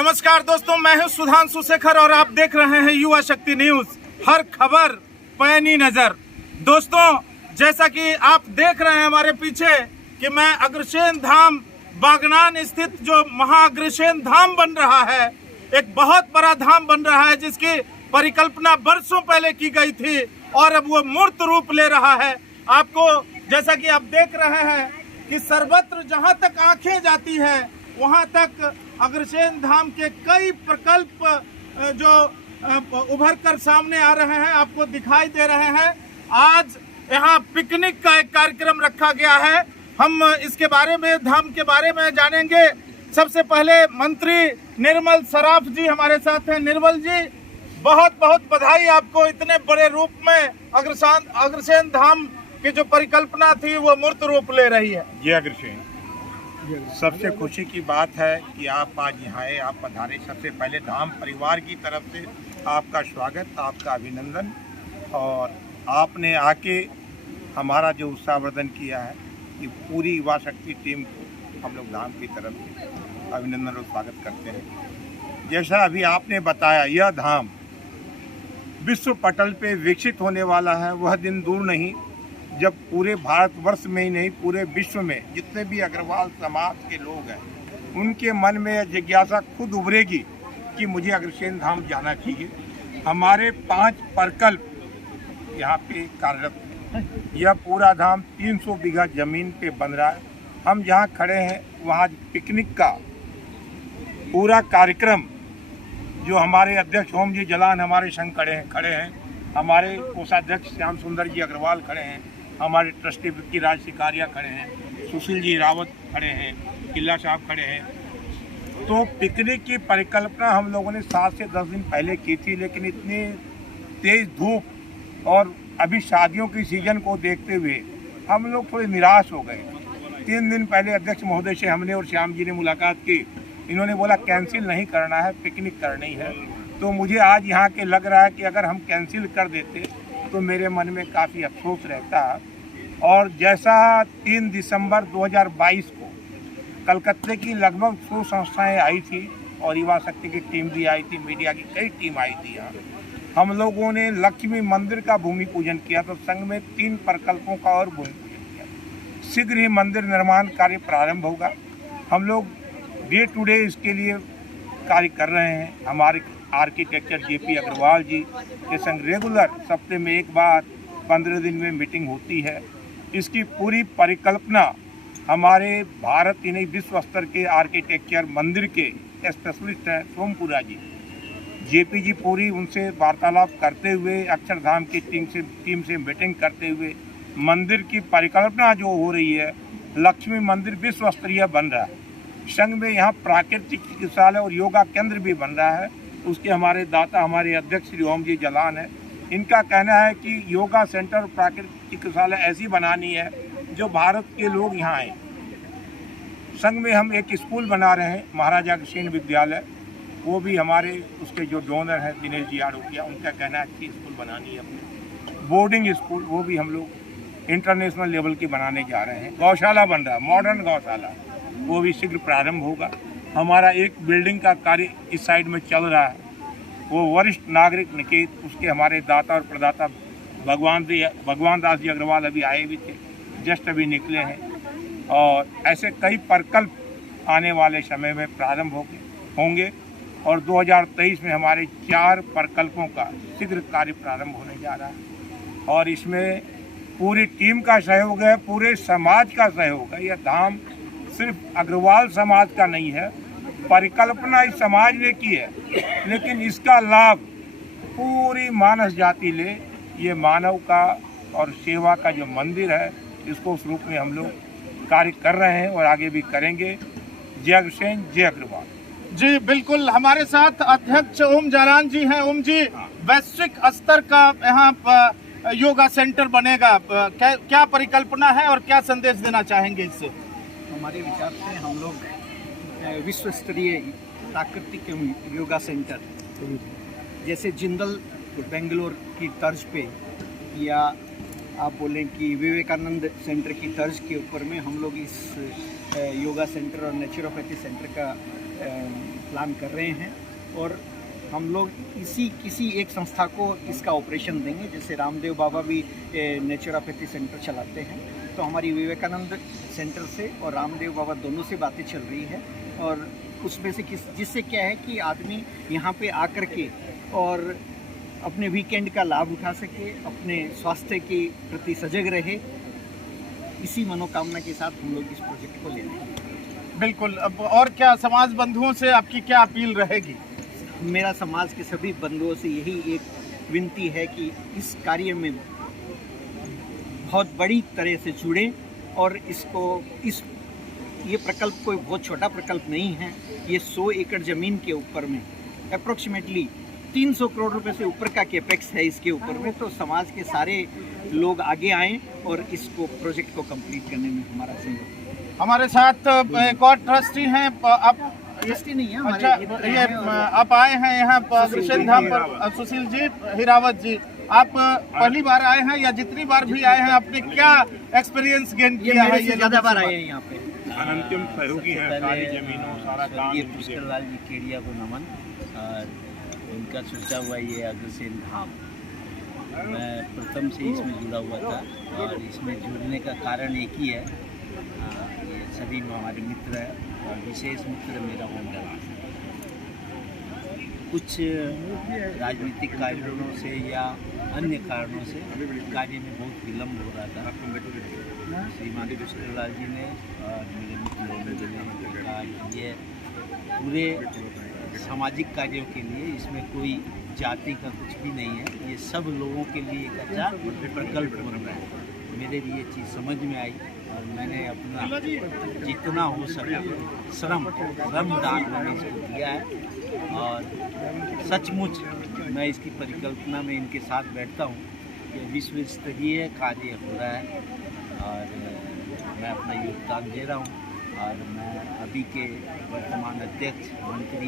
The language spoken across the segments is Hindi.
नमस्कार दोस्तों, मैं हूं सुधांशु शेखर और आप देख रहे हैं युवा शक्ति न्यूज। हर खबर पैनी नजर। दोस्तों, जैसा कि आप देख रहे हैं हमारे पीछे कि मैं अग्रसेन धाम बागनान स्थित जो महाअग्रसेन धाम बन रहा है, एक बहुत बड़ा धाम बन रहा है जिसकी परिकल्पना वर्षों पहले की गई थी और अब वो मूर्त रूप ले रहा है। आपको जैसा कि आप देख रहे हैं कि सर्वत्र जहां तक आंखें जाती है वहां तक अग्रसेन धाम के कई प्रकल्प जो उभर कर सामने आ रहे हैं, आपको दिखाई दे रहे हैं। आज यहाँ पिकनिक का एक कार्यक्रम रखा गया है। हम इसके बारे में, धाम के बारे में जानेंगे। सबसे पहले मंत्री निर्मल सराफ जी हमारे साथ हैं। निर्मल जी, बहुत बहुत बधाई आपको, इतने बड़े रूप में अग्रसेन धाम की जो परिकल्पना थी वो मूर्त रूप ले रही है। जी अग्रसेन, सबसे खुशी की बात है कि आप आज यहाँ आए, आप पधारे। सबसे पहले धाम परिवार की तरफ से आपका स्वागत, आपका अभिनंदन। और आपने आके हमारा जो उत्साहवर्धन किया है, कि पूरी युवा शक्ति टीम को हम लोग धाम की तरफ से अभिनंदन और स्वागत करते हैं। जैसा अभी आपने बताया, यह धाम विश्व पटल पे विकसित होने वाला है। वह दिन दूर नहीं जब पूरे भारतवर्ष में ही नहीं, पूरे विश्व में जितने भी अग्रवाल समाज के लोग हैं, उनके मन में यह जिज्ञासा खुद उभरेगी कि मुझे अग्रसेन धाम जाना चाहिए। हमारे 5 प्रकल्प यहाँ पे कार्यरत हैं। यह पूरा धाम 300 बीघा जमीन पे बन रहा है। हम जहाँ खड़े हैं वहाँ पिकनिक का पूरा कार्यक्रम, जो हमारे अध्यक्ष ओम जी जलान हमारे संग खड़े हैं, हमारे कोषाध्यक्ष श्याम सुंदर जी अग्रवाल खड़े हैं, हमारे ट्रस्टी विक्की राज सिकारिया खड़े हैं, सुशील जी रावत खड़े हैं, किला साहब खड़े हैं। तो पिकनिक की परिकल्पना हम लोगों ने 7 से 10 दिन पहले की थी, लेकिन इतनी तेज धूप और अभी शादियों की सीजन को देखते हुए हम लोग थोड़े निराश हो गए। 3 दिन पहले अध्यक्ष महोदय से हमने और श्याम जी ने मुलाकात की। इन्होंने बोला कैंसिल नहीं करना है, पिकनिक करनी है। तो मुझे आज यहाँ के लग रहा है कि अगर हम कैंसिल कर देते तो मेरे मन में काफ़ी अफसोस रहता। और जैसा 3 दिसंबर 2022 को कलकत्ते की लगभग 100 संस्थाएं आई थी और युवा शक्ति की टीम भी आई थी, मीडिया की कई टीम आई थी यहाँ। हम लोगों ने लक्ष्मी मंदिर का भूमि पूजन किया, तो संघ में 3 प्रकल्पों का और भूमि पूजन किया। शीघ्र ही मंदिर निर्माण कार्य प्रारंभ होगा। हम लोग डे टू डे इसके लिए कार्य कर रहे हैं। हमारे आर्किटेक्चर JP अग्रवाल जी के संग रेगुलर हफ्ते में एक बार 15 दिन में मीटिंग होती है। इसकी पूरी परिकल्पना हमारे भारत ही नहीं, विश्व स्तर के आर्किटेक्चर मंदिर के स्पेशलिस्ट हैं सोमपुरा जी, JP जी, पूरी उनसे वार्तालाप करते हुए, अक्षरधाम की टीम से मीटिंग करते हुए मंदिर की परिकल्पना जो हो रही है, लक्ष्मी मंदिर विश्व स्तरीय बन रहा है। संघ में यहाँ प्राकृतिक चिकित्सालय और योगा केंद्र भी बन रहा है। उसके हमारे दाता, हमारे अध्यक्ष श्री ओम जी जलान है। इनका कहना है कि योगा सेंटर और प्राकृतिक चिकित्सालय ऐसी बनानी है जो भारत के लोग यहाँ आए। संघ में हम एक स्कूल बना रहे हैं, महाराजा अग्रसेन विद्यालय। वो भी हमारे उसके जो डोनर हैं दिनेश जी आड़ोटिया, उनका कहना है कि स्कूल बनानी है अपने। बोर्डिंग स्कूल वो भी हम लोग इंटरनेशनल लेवल की बनाने जा रहे हैं। गौशाला बन रहा है, मॉडर्न गौशाला, वो भी शीघ्र प्रारंभ होगा। हमारा एक बिल्डिंग का कार्य इस साइड में चल रहा है, वो वरिष्ठ नागरिक निकेत, उसके हमारे दाता और प्रदाता भगवान दास जी अग्रवाल अभी आए भी थे, जस्ट अभी निकले हैं। और ऐसे कई प्रकल्प आने वाले समय में प्रारंभ होंगे और 2023 में हमारे 4 प्रकल्पों का शीघ्र कार्य प्रारंभ होने जा रहा है। और इसमें पूरी टीम का सहयोग है, पूरे समाज का सहयोग है। यह धाम सिर्फ अग्रवाल समाज का नहीं है, परिकल्पना इस समाज ने की है, लेकिन इसका लाभ पूरी मानव जाति ले। ये मानव का और सेवा का जो मंदिर है, इसको उस रूप में हम लोग कार्य कर रहे हैं और आगे भी करेंगे। जय अग्रसेन, जय अग्रवाल। जी बिल्कुल, हमारे साथ अध्यक्ष ओम जलान जी हैं। ओम जी, वैश्विक स्तर का यहाँ योगा सेंटर बनेगा, क्या परिकल्पना है और क्या संदेश देना चाहेंगे इससे? हमारे विचार से हम लोग विश्व स्तरीय प्राकृतिक योगा सेंटर जैसे जिंदल बेंगलोर की तर्ज पे या आप बोलें कि विवेकानंद सेंटर की तर्ज के ऊपर में हम लोग इस योगा सेंटर और नेचुरोपैथी सेंटर का प्लान कर रहे हैं, और हम लोग किसी एक संस्था को इसका ऑपरेशन देंगे। जैसे रामदेव बाबा भी नेचुरोपैथी सेंटर चलाते हैं, तो हमारी विवेकानंद सेंटर से और रामदेव बाबा दोनों से बातें चल रही है, और उसमें से जिससे क्या है कि आदमी यहाँ पे आकर के और अपने वीकेंड का लाभ उठा सके, अपने स्वास्थ्य के प्रति सजग रहे, इसी मनोकामना के साथ हम लोग इस प्रोजेक्ट को ले रहे हैं। बिल्कुल। अब और क्या समाज बंधुओं से आपकी क्या अपील रहेगी? मेरा समाज के सभी बंधुओं से यही एक विनती है कि इस कार्य में बहुत बड़ी तरह से जुड़ें, और ये प्रकल्प कोई बहुत छोटा प्रकल्प नहीं है। ये 100 एकड़ ज़मीन के ऊपर में अप्रोक्सीमेटली 300 करोड़ रुपए से ऊपर का कैपेक्स है इसके ऊपर में। तो समाज के सारे लोग आगे आएं और इसको प्रोजेक्ट को कंप्लीट करने में हमारा सहयोग। हमारे साथ एक और ट्रस्टी हैं, आप ट्रस्टी नहीं है हमारे, अच्छा, ये आप आए हैं यहाँ कृष्ण धाम पर। सुशील जी हिरावत जी, आप पहली बार आए हैं या जितनी बार भी आए हैं आपने क्या एक्सपीरियंस गेन किया है? ये ज़्यादा बार आए हैं यहाँ पे। अंतिम सहयोगी है, सारी जमीनों सारा काम। ये पुष्कर लाल जी केडिया को नमन, और उनका सोचा हुआ ये अग्रसेन धाम, मैं प्रथम से इसमें जुड़ा हुआ था, और इसमें जुड़ने का कारण एक ही है, ये सभी हमारे मित्र हैं, और विशेष मित्र मेरा होंडा। कुछ राजनीतिक कारणों से या अन्य कारणों से कार्य में बहुत विलम्ब हो रहा था। श्रीमान पुष्कर लाल जी ने और मेरे मित्र ने कहा कि ये पूरे सामाजिक कार्यों के लिए, इसमें कोई जाति का कुछ भी नहीं है, ये सब लोगों के लिए एक अच्छा प्रकल्प बन रहा है। मेरे लिए ये चीज़ समझ में आई, और मैंने अपना जितना हो सका श्रमदान मैंने इसको दिया है, और सचमुच मैं इसकी परिकल्पना में इनके साथ बैठता हूँ कि विश्व स्तरीय कार्य हो रहा है, और मैं अपना योगदान दे रहा हूँ। और मैं अभी के वर्तमान अध्यक्ष, मंत्री,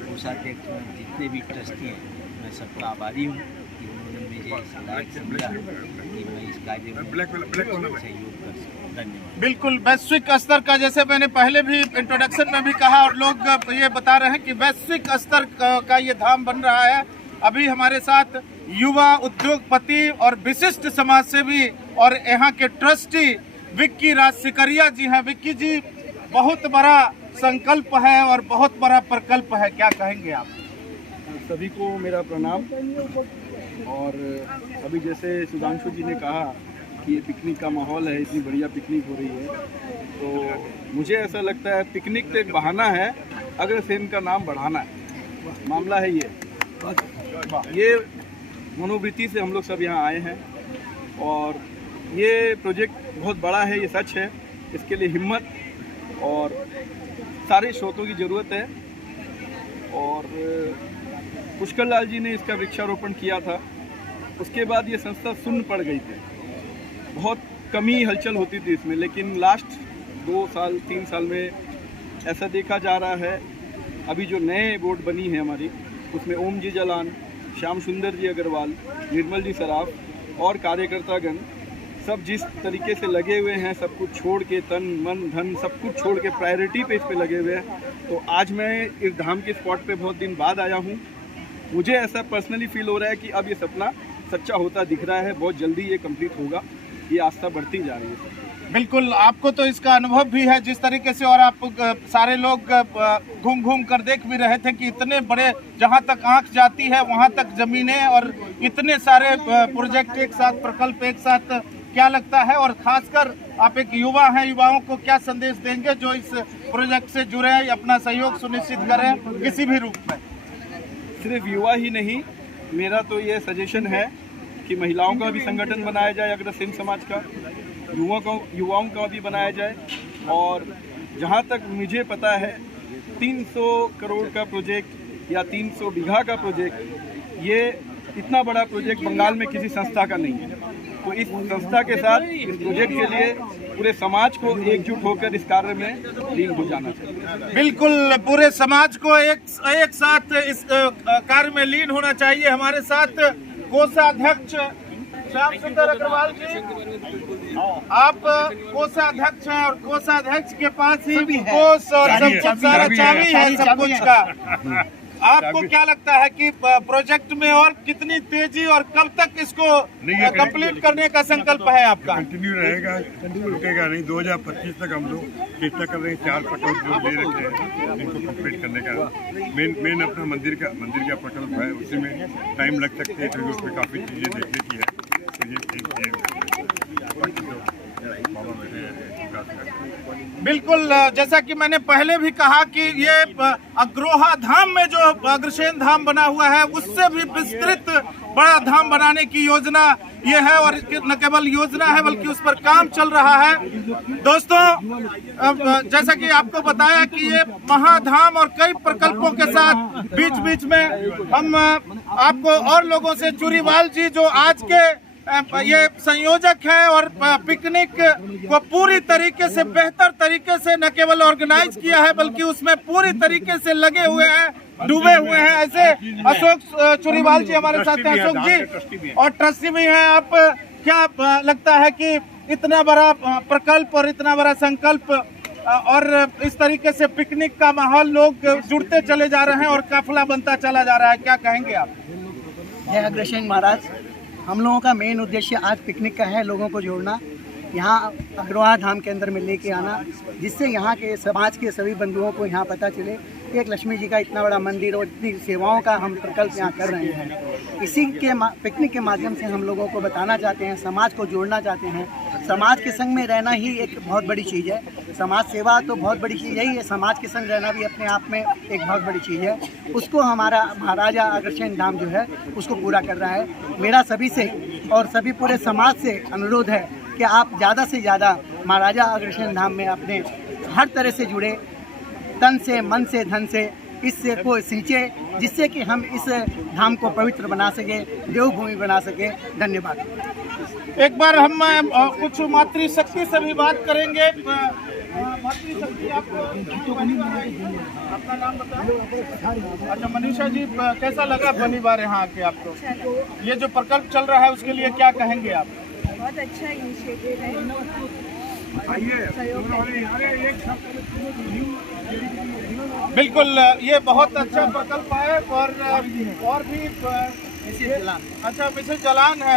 कोषाध्यक्ष में जितने भी ट्रस्टी हैं, मैं सबका आभारी हूँ कि उन्होंने मुझे इस लायक समझा कि मैं इस कार्य में सहयोग कर सकूँ। धन्यवाद। बिल्कुल, वैश्विक स्तर का, जैसे मैंने पहले भी इंट्रोडक्शन में भी कहा, और लोग ये बता रहे हैं कि वैश्विक स्तर का ये धाम बन रहा है। अभी हमारे साथ युवा उद्योगपति और विशिष्ट समाजसेवी और यहाँ के ट्रस्टी विक्की राज सिकरिया जी हैं। विक्की जी, बहुत बड़ा संकल्प है और बहुत बड़ा प्रकल्प है, क्या कहेंगे आप? सभी को मेरा प्रणाम। और अभी जैसे सुधांशु जी ने कहा कि ये पिकनिक का माहौल है, इतनी बढ़िया पिकनिक हो रही है, तो मुझे ऐसा लगता है पिकनिक तो एक बहाना है, अग्रसेन का नाम बढ़ाना है। मामला है ये मनोवृत्ति से हम लोग सब यहाँ आए हैं, और ये प्रोजेक्ट बहुत बड़ा है, ये सच है। इसके लिए हिम्मत और सारे स्रोतों की ज़रूरत है। और पुष्कर लाल जी ने इसका वृक्षारोपण किया था, उसके बाद ये संस्था शून्य पड़ गई थी, बहुत कमी हलचल होती थी इसमें। लेकिन लास्ट 2 साल 3 साल में ऐसा देखा जा रहा है, अभी जो नए बोर्ड बनी है हमारी, उसमें ओम जी जलान, श्याम सुंदर जी अग्रवाल, निर्मल जी सराफ और कार्यकर्तागण सब जिस तरीके से लगे हुए हैं, सब कुछ छोड़ के, तन मन धन सब कुछ छोड़ के प्रायोरिटी पे इस पे लगे हुए हैं। तो आज मैं इस धाम के स्पॉट पे बहुत दिन बाद आया हूँ। मुझे ऐसा पर्सनली फील हो रहा है कि अब ये सपना सच्चा होता दिख रहा है, बहुत जल्दी ये कंप्लीट होगा, ये आस्था बढ़ती जा रही है। बिल्कुल, आपको तो इसका अनुभव भी है जिस तरीके से, और आप सारे लोग घूम घूम कर देख भी रहे थे कि इतने बड़े, जहां तक आंख जाती है वहां तक जमीनें, और इतने सारे प्रोजेक्ट एक साथ, प्रकल्प एक साथ, क्या लगता है? और खासकर आप एक युवा हैं, युवाओं को क्या संदेश देंगे जो इस प्रोजेक्ट से जुड़े, अपना सहयोग सुनिश्चित करें किसी भी रूप में? सिर्फ युवा ही नहीं, मेरा तो ये सजेशन है कि महिलाओं का भी संगठन बनाया जाए, अग्रसेन समाज का, युवाओं का भी बनाया जाए। और जहाँ तक मुझे पता है 300 करोड़ का प्रोजेक्ट या 300 बीघा का प्रोजेक्ट, ये इतना बड़ा प्रोजेक्ट बंगाल में किसी संस्था का नहीं है। तो इस संस्था के साथ इस प्रोजेक्ट के लिए पूरे समाज को एकजुट होकर इस कार्य में लीन हो जाना चाहिए। बिल्कुल, पूरे समाज को एक साथ इस कार्य में लीन होना चाहिए। हमारे साथ कोषाध्यक्ष श्याम सुंदर अग्रवाल जी, आप कोषाध्यक्ष हैं और कोषाध्यक्ष के पास ही कोष और सब कुछ सारा चाबी है सब कुछ का। आपको क्या लगता है कि प्रोजेक्ट में और कितनी तेजी और कब तक इसको कंप्लीट करने का संकल्प है आपका? कंटिन्यू रहेगा, रुकेगा नहीं। 2025 तक हम लोग चेष्टा कर रहे हैं। 4 प्रकल्प जो ले रखे हैं इनको कंप्लीट करने का। मेन अपना मंदिर का प्रकल्प है, उसी में टाइम लग सकते हैं क्योंकि उसमें काफ़ी चीज़ें देखने की है। बिल्कुल, जैसा कि मैंने पहले भी कहा कि ये अग्रोहा धाम में जो अग्रसेन धाम बना हुआ है उससे भी विस्तृत बड़ा धाम बनाने की योजना ये है, और न केवल योजना है बल्कि उस पर काम चल रहा है। दोस्तों, जैसा कि आपको बताया कि ये महाधाम और कई प्रकल्पों के साथ बीच बीच में हम आपको और लोगों से, चूरीवाल जी जो आज के ये संयोजक हैं और पिकनिक को पूरी तरीके से बेहतर तरीके से न केवल ऑर्गेनाइज किया है बल्कि उसमें पूरी तरीके से लगे हुए हैं, डूबे हुए हैं। ऐसे अशोक चूरीवाल जी हमारे साथ हैं। अशोक जी और ट्रस्टी भी हैं। आप क्या लगता है कि इतना बड़ा प्रकल्प और इतना बड़ा संकल्प और इस तरीके से पिकनिक का माहौल, लोग जुड़ते चले जा रहे हैं और काफिला बनता चला जा रहा है, क्या कहेंगे आप? जय अग्रसेन महाराज। हम लोगों का मेन उद्देश्य आज पिकनिक का है, लोगों को जोड़ना, यहाँ अग्रोहा धाम के अंदर में लेके आना, जिससे यहाँ के समाज के सभी बंधुओं को यहाँ पता चले कि एक लक्ष्मी जी का इतना बड़ा मंदिर और इतनी सेवाओं का हम प्रकल्प यहाँ कर रहे हैं। इसी के पिकनिक के माध्यम से हम लोगों को बताना चाहते हैं, समाज को जोड़ना चाहते हैं। समाज के संग में रहना ही एक बहुत बड़ी चीज़ है। समाज सेवा तो बहुत बड़ी चीज़ यही है, समाज के संग रहना भी अपने आप में एक बहुत बड़ी चीज़ है। उसको हमारा महाराजा अग्रसेन धाम जो है उसको पूरा कर रहा है। मेरा सभी से और सभी पूरे समाज से अनुरोध है कि आप ज़्यादा से ज़्यादा महाराजा अग्रसेन धाम में अपने हर तरह से जुड़े, तन से, मन से, धन से इससे को सींचे, जिससे कि हम इस धाम को पवित्र बना सके, देवभूमि बना सके। धन्यवाद। एक बार हम कुछ मातृशक्ति से भी बात करेंगे। मातृशक्ति, आपका नाम बताओ। अच्छा, मनीषा जी, कैसा लगा पहली बार यहाँ आके आपको? ये जो प्रकल्प चल रहा है उसके लिए क्या कहेंगे आप? बहुत अच्छा इनिशिएटिव है। बिल्कुल, ये बहुत अच्छा प्रकल्प है। और भी अच्छा, मिसेज जलान है।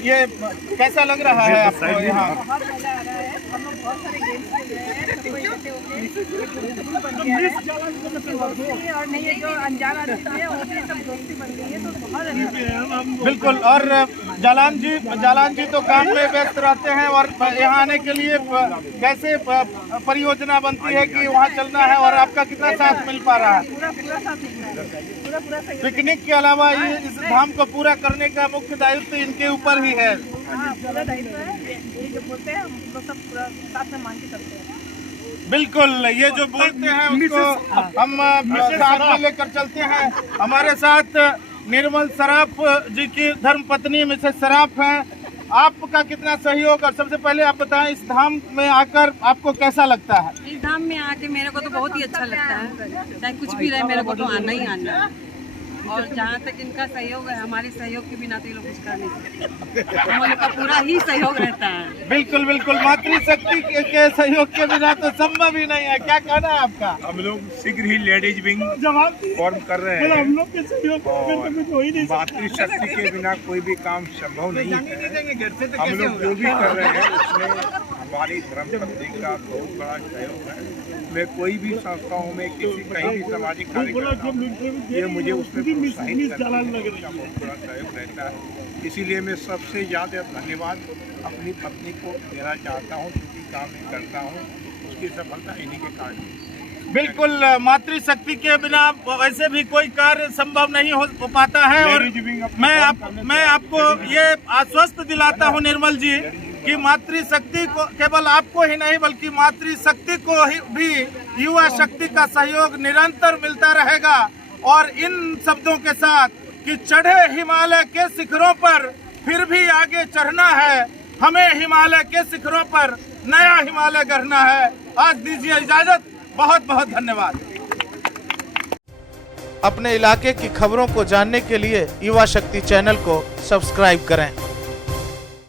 ये कैसा लग रहा है आपको यहाँ? बहुत मजा आ रहा है। हम लोग बहुत सारे गेम्स खेल रहे हैं, और नहीं जो अनजान आदमी है वो भी सब दोस्ती बन गई है, तो बहुत अच्छा। बिल्कुल, और जालान जी तो काम में व्यस्त रहते हैं और यहाँ आने के लिए कैसे परियोजना बनती है कि वहाँ चलना है, और आपका कितना साथ मिल पा रहा है? पूरा साथ मिल रहा है, पूरा पिकनिक के अलावा ये इस धाम को पूरा करने का मुख्य दायित्व इनके ऊपर ही है। हाँ, पूरा दायित्व है। ये जो बोलते हैं हम लोग सब पूरा साथ में मान के चलते हैं। बिल्कुल, ये जो बोलते हैं उसको हम साथ में लेकर चलते हैं। हमारे साथ निर्मल सराफ जी की धर्मपत्नी मिसेस सराफ हैं। आपका कितना सहयोग, और सबसे पहले आप बताएं इस धाम में आकर आपको कैसा लगता है? इस धाम में आके मेरे को तो बहुत ही अच्छा लगता है। चाहे कुछ भी रहे, मेरे को तो आना ही आना है। और जहाँ तक इनका सहयोग है, हमारे सहयोग के बिना तो ये लोग कुछ कर नहीं सकते। हम लोग का पूरा ही सहयोग रहता है। बिल्कुल, मातृशक्ति के सहयोग के बिना तो संभव ही नहीं है। क्या कहना है आपका? हम लोग शीघ्र ही लेडीज विंग फॉर्म कर रहे हैं। हम लोग के सहयोग और मातृशक्ति के बिना कोई भी काम संभव नहीं है। हम लोग जो भी कर रहे हैं उसमें हमारी धर्मपत्नी का बहुत बड़ा सहयोग है। मैं कोई भी संस्थाओं में कहीं भी सामाजिक कार्य करता हूँ, ये मुझे उसमें प्रोत्साहित करने का बहुत बड़ा सहयोग रहता है। इसीलिए मैं सबसे ज़्यादा धन्यवाद अपनी पत्नी को देना चाहता हूँ, क्योंकि काम मैं करता हूँ उसकी सफलता इन्हीं के कारण। बिल्कुल, मातृशक्ति के बिना वैसे भी कोई कार्य संभव नहीं हो पाता है। और मैं आपको ये आश्वस्त दिलाता हूँ निर्मल जी कि मातृशक्ति को केवल आपको ही नहीं बल्कि मातृशक्ति को भी युवा शक्ति का सहयोग निरंतर मिलता रहेगा। और इन शब्दों के साथ कि चढ़े हिमालय के शिखरों पर फिर भी आगे चढ़ना है, हमें हिमालय के शिखरों पर नया हिमालय गढ़ना है। आज दीजिए इजाजत, बहुत बहुत धन्यवाद। अपने इलाके की खबरों को जानने के लिए युवा शक्ति चैनल को सब्सक्राइब करें।